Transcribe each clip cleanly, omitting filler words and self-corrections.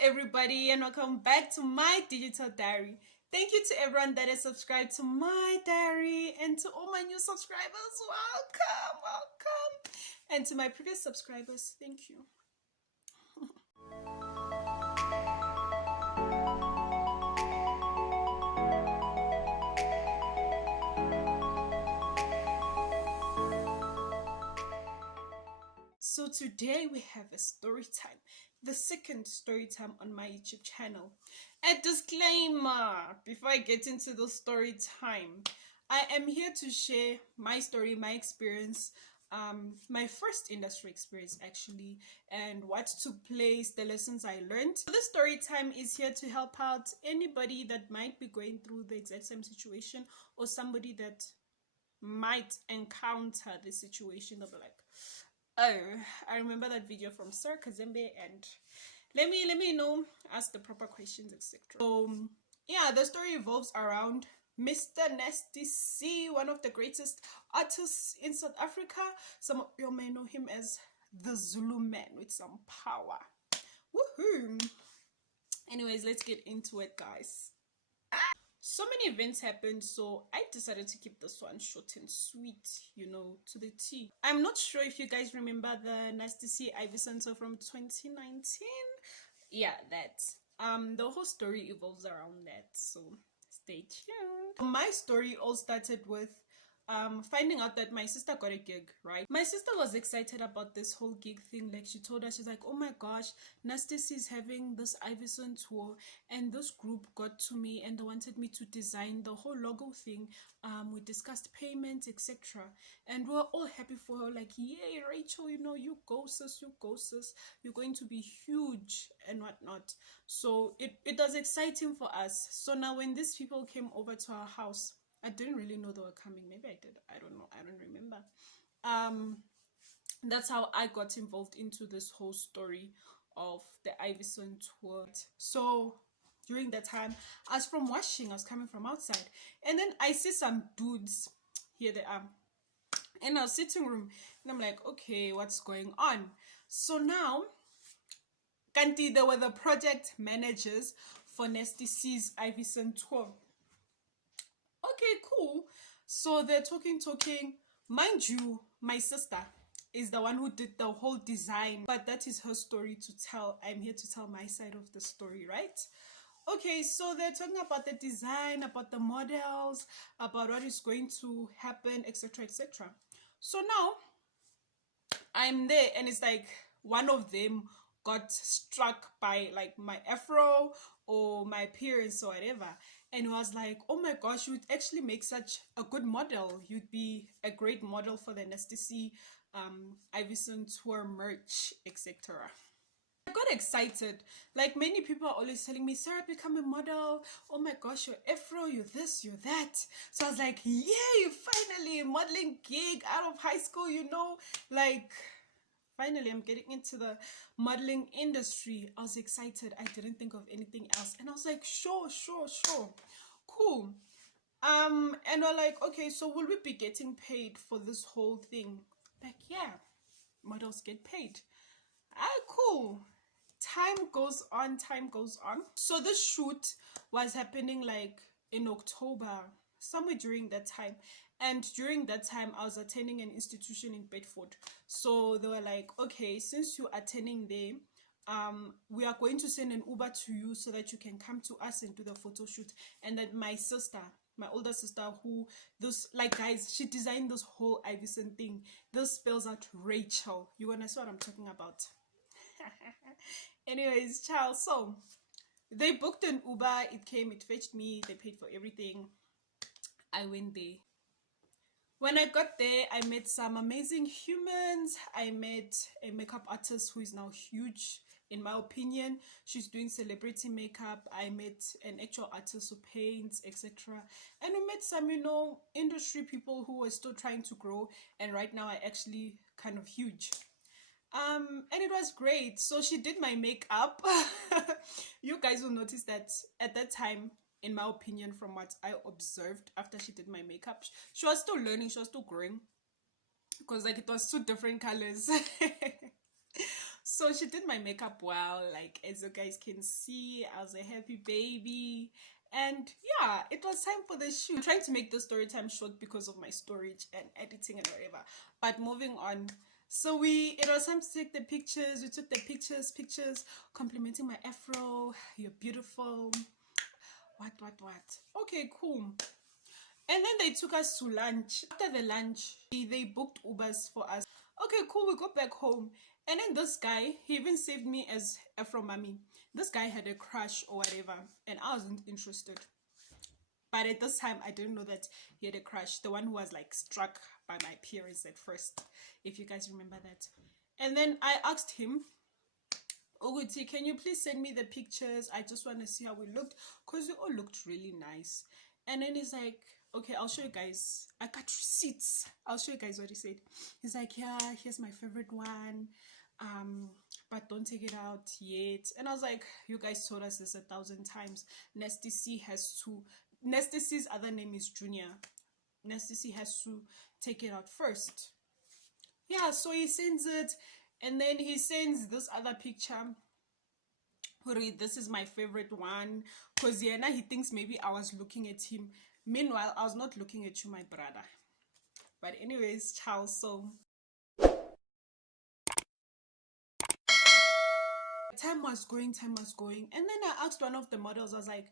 everybody, and welcome back to my digital diary. Thank you to everyone that has subscribed to my diary, and to all my new subscribers, welcome. And to my previous subscribers, thank you. So today we have a story time, the second story time on my YouTube channel. A disclaimer before I get into the story time. I am here to share my story, my experience, my first industry experience actually, and what took place, the lessons I learned. So this story time is here to help out anybody that might be going through the exact same situation, or somebody that might encounter this situation. They'll be like, oh, I remember that video from Sir Kazembe, and let me know, ask the proper questions, etc. So yeah, the story revolves around Mr. Nasty C, one of the greatest artists in South Africa. Some of you may know him as the Zulu Man with some power. Woohoo! Anyways, let's get into it, guys. So many events happened, so I decided to keep this one short and sweet, to the T. I'm not sure if you guys remember the Nasty C IVYSON tour from 2019. Yeah, that. The whole story evolves around that, so stay tuned. My story all started with finding out that my sister got a gig, right? My sister was excited about this whole gig thing. Like, she told us, she's like, oh my gosh, Nasty C is having this IVYSON tour, and this group got to me and they wanted me to design the whole logo thing. We discussed payments, etc., and we were all happy for her, like, yay, Rachel, you go sis, you're going to be huge and whatnot. So it was exciting for us. So now when these people came over to our house, I didn't really know they were coming. Maybe I did. I don't know. I don't remember. That's how I got involved into this whole story of the IVYSON tour. So during that time, I was from washing. I was coming from outside, and then I see some dudes. Here they are in our sitting room, and I'm like, okay, what's going on? So now, Kanti, they were the project managers for Nasty C's IVYSON tour. Okay, cool. So they're talking. Mind you, my sister is the one who did the whole design, but that is her story to tell. I'm here to tell my side of the story, right? Okay, so they're talking about the design, about the models, about what is going to happen, etc., etc. So now I'm there, and it's like one of them got struck by like my afro or my appearance or whatever, and it was like, oh my gosh, you would actually make such a good model. You'd be a great model for the Nasty C IVYSON tour merch, etc. I got excited. Like, many people are always telling me, Sarah, become a model. Oh my gosh, you're afro, you're this, you're that. So I was like, yay, finally, modeling gig out of high school, like, finally I'm getting into the modeling industry. I was excited. I didn't think of anything else, and I was like, sure, cool. And we're like, okay, so will we be getting paid for this whole thing? Like, yeah, models get paid. Cool. Time goes on. So the shoot was happening like in October, somewhere during that time. And during that time, I was attending an institution in Bedford. So they were like, okay, since you're attending there, we are going to send an Uber to you so that you can come to us and do the photo shoot. And then my sister, my older sister, guys, she designed this whole IVYSON thing. This spells out Rachel. You're gonna see what I'm talking about. Anyways, child, so they booked an Uber. It came, it fetched me, they paid for everything. I went there. When I got there, I met some amazing humans. I met a makeup artist who is now huge, in my opinion. She's doing celebrity makeup. I met an actual artist who paints, etc. And we met some, industry people who were still trying to grow, and right now are actually kind of huge. And it was great. So she did my makeup. You guys will notice that at that time, in my opinion, from what I observed after she did my makeup, she was still learning, she was still growing, because like it was two different colors. So she did my makeup well, like as you guys can see, I was a happy baby. And yeah, it was time for the shoot. I'm trying to make the story time short because of my storage and editing and whatever. But moving on. So it was time to take the pictures. We took the pictures, complimenting my afro. You're beautiful. What? Okay, cool. And then they took us to lunch. After the lunch, they booked Ubers for us. Okay, cool, we go back home. And then this guy, he even saved me as Afro Mommy. This guy had a crush or whatever, and I wasn't interested. But at this time, I didn't know that he had a crush. The one who was like struck by my appearance at first, if you guys remember that. And then I asked him, Oguti, can you please send me the pictures? I just want to see how we looked, because we all looked really nice. And then he's like, okay, I'll show you guys. I got receipts. I'll show you guys what he said. He's like, yeah, here's my favorite one. But don't take it out yet. And I was like, you guys told us this 1,000 times. Nasty C has to, Nasty C's other name is Junior. Nasty C has to take it out first. Yeah, so he sends it. And then he sends this other picture. This is my favorite one. Because yeah, now he thinks maybe I was looking at him. Meanwhile, I was not looking at you, my brother. But anyways, ciao. So time was going. And then I asked one of the models, I was like,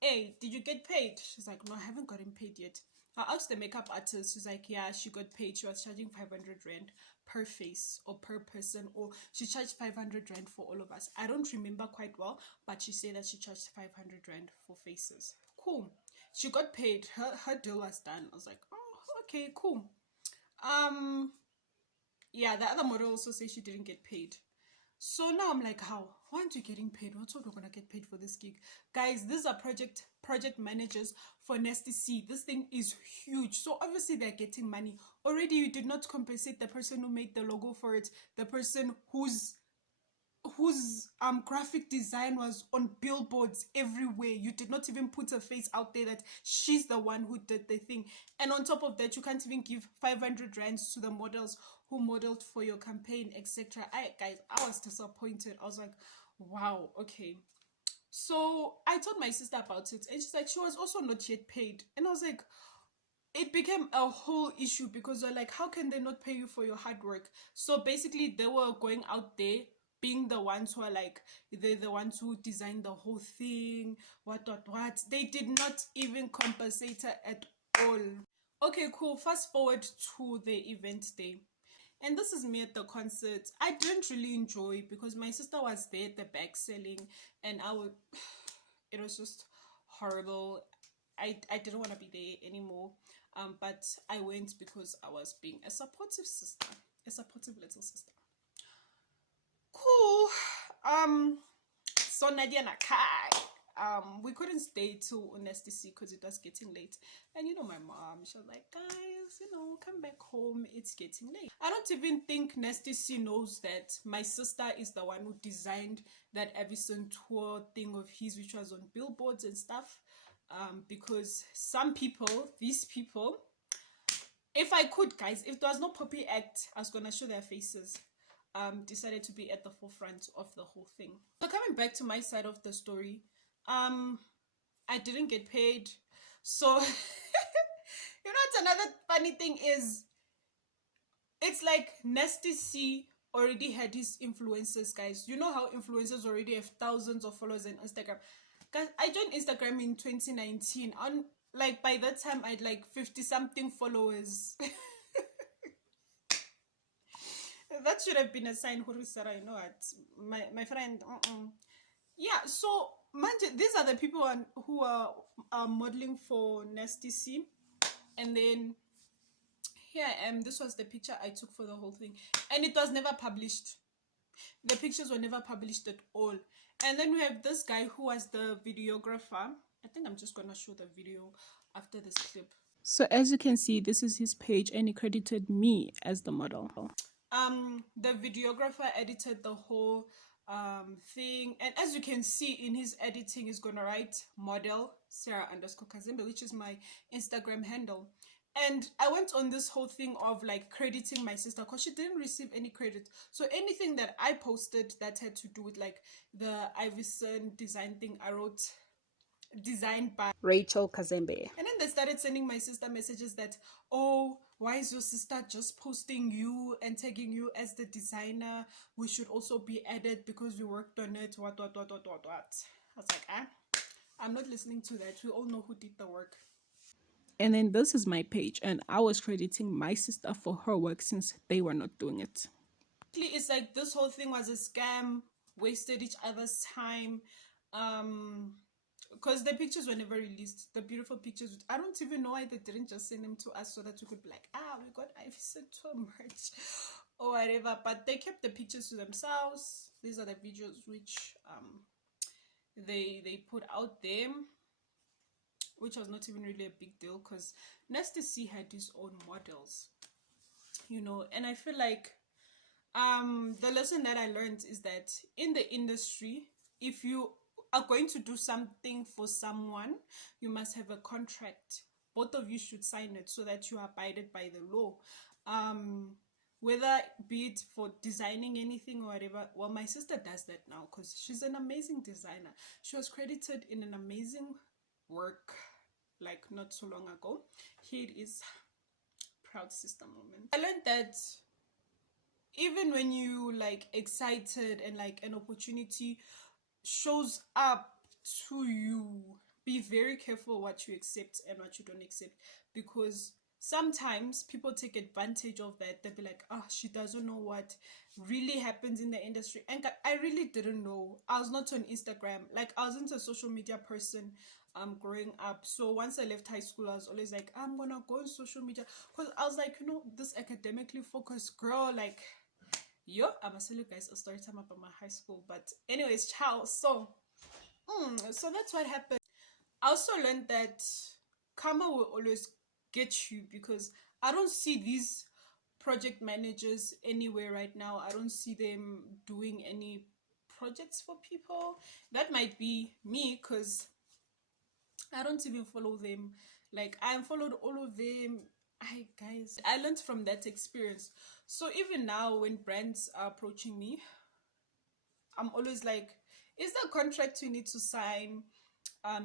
hey, did you get paid? She's like, no, I haven't gotten paid yet. I asked the makeup artist, she's like, yeah, she got paid. She was charging 500 rand per face or per person, or she charged 500 rand for all of us. I don't remember quite well, but she said that she charged 500 rand for faces. Cool. She got paid. Her deal was done. I was like, oh, okay, cool. Yeah, the other model also said she didn't get paid. So now I'm like, how? Why aren't you getting paid? What's what we're gonna get paid for this gig? Guys, these are project managers for Nasty C. This thing is huge. So obviously they're getting money. Already you did not compensate the person who made the logo for it, the person whose graphic design was on billboards everywhere. You did not even put a face out there that she's the one who did the thing. And on top of that, you can't even give 500 rands to the models who modeled for your campaign, etc. Guys, I was disappointed. I was like, wow, okay. So I told my sister about it, and she's like, she was also not yet paid. And I was like, it became a whole issue, because they're like, how can they not pay you for your hard work? So basically they were going out there being the ones who are like, they're the ones who designed the whole thing, what. They did not even compensate her at all. Okay, cool. Fast forward to the event day. And this is me at the concert. I didn't really enjoy, because my sister was there at the back selling, and it was just horrible. I didn't want to be there anymore. But I went because I was being a supportive sister, a supportive little sister. Cool. So Nadia and Kai, we couldn't stay till Nasty C because it was getting late. And you know my mom, she was like, guys, come back home, it's getting late. I don't even think Nasty C knows that my sister is the one who designed that IVYSON tour thing of his, which was on billboards and stuff. Because these people, if I could, guys, if there was no Poppy Act, I was gonna show their faces. Decided to be at the forefront of the whole thing. So coming back to my side of the story, I didn't get paid. So what's another funny thing is, it's like Nasty C already had his influencers, guys. You know how influencers already have thousands of followers on Instagram. Guys, I joined Instagram in 2019. Like by that time I had like 50 something followers. That should have been a sign, Sarah, you know what, my friend. Yeah, so these are the people who are modeling for Nasty C. And then here I am. This was the picture I took for the whole thing, and it was never published. The pictures were never published at all. And then we have this guy who was the videographer. I think I'm just gonna show the video after this clip. So as you can see, this is his page, and he credited me as the model. The videographer edited the whole thing, and as you can see in his editing, he's gonna write model Sarah_Kazimbe, which is my Instagram handle. And I went on this whole thing of like crediting my sister because she didn't receive any credit. So anything that I posted that had to do with like the IVYSON design thing, I wrote designed by Rachel Kazembe. And then they started sending my sister messages that, oh, why is your sister just posting you and tagging you as the designer? We should also be added because we worked on it. What. I was like, I'm not listening to that. We all know who did the work. And then this is my page, and I was crediting my sister for her work since they were not doing it. It's like this whole thing was a scam, wasted each other's time. Because the pictures were never released, the beautiful pictures. I don't even know why they didn't just send them to us so that we could be like, we got IVYSON to merch or whatever. But they kept the pictures to themselves. These are the videos which they put out there, which was not even really a big deal because Nasty C had his own models, you know. And I feel like the lesson that I learned is that in the industry, if you are going to do something for someone, you must have a contract. Both of you should sign it so that you are abided by the law. Whether be it for designing anything or whatever. Well, my sister does that now because she's an amazing designer. She was credited in an amazing work like not so long ago. Here it is. Proud sister moment. I learned that even when you like excited and like an opportunity shows up to you, be very careful what you accept and what you don't accept, because sometimes people take advantage of that. They'll be like, she doesn't know what really happens in the industry. And I really didn't know. I was not on Instagram. Like, I wasn't a social media person growing up. So once I left high school, I was always like, I'm gonna go on social media, because I was like, you know, this academically focused girl, like, yo, I'm gonna tell you guys a story time about my high school. But anyways, ciao. So that's what happened. I also learned that karma will always get you, because I don't see these project managers anywhere right now. I don't see them doing any projects for people. That might be me, because I don't even follow them. Like, I unfollowed all of them. I learned from that experience. So even now when brands are approaching me, I'm always like, is there a contract we need to sign?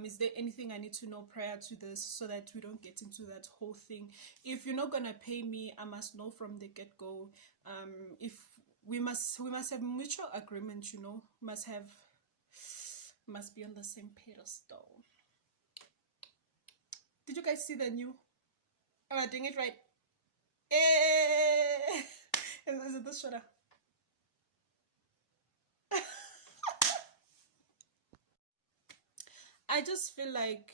Is there anything I need to know prior to this so that we don't get into that whole thing? If you're not gonna pay me, I must know from the get-go. If we must have mutual agreement, you know, must be on the same pedestal. Did you guys see the new? Am I doing it right? Is it this shoulder? I just feel like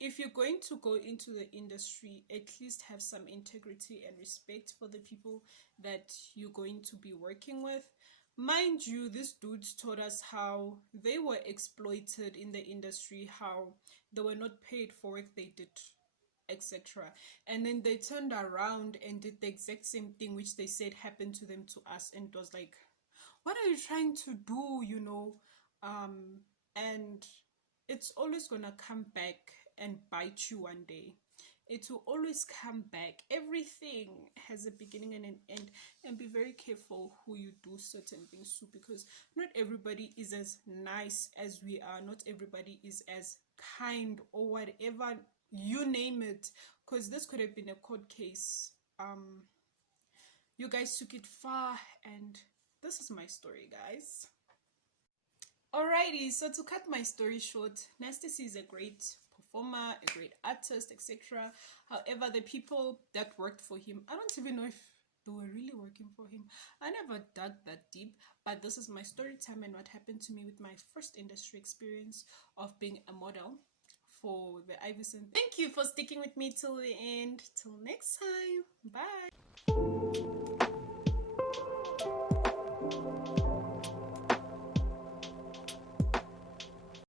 if you're going to go into the industry, at least have some integrity and respect for the people that you're going to be working with. Mind you, these dudes taught us how they were exploited in the industry, how they were not paid for work they did, etc. And then they turned around and did the exact same thing which they said happened to them to us, and it was like, what are you trying to do, you know? And it's always gonna come back and bite you one day. It will always come back. Everything has a beginning and an end, and be very careful who you do certain things to, because not everybody is as nice as we are. Not everybody is as kind, or whatever, you name it. Because this could have been a court case. You guys took it far, and this is my story, guys. Alrighty, so to cut my story short, Nasty C is a great performer, a great artist, etc. However, the people that worked for him, I don't even know if they were really working for him. I never dug that deep, but this is my story time and what happened to me with my first industry experience of being a model for the IVYSON. Thank you for sticking with me till the end. Till next time. Bye.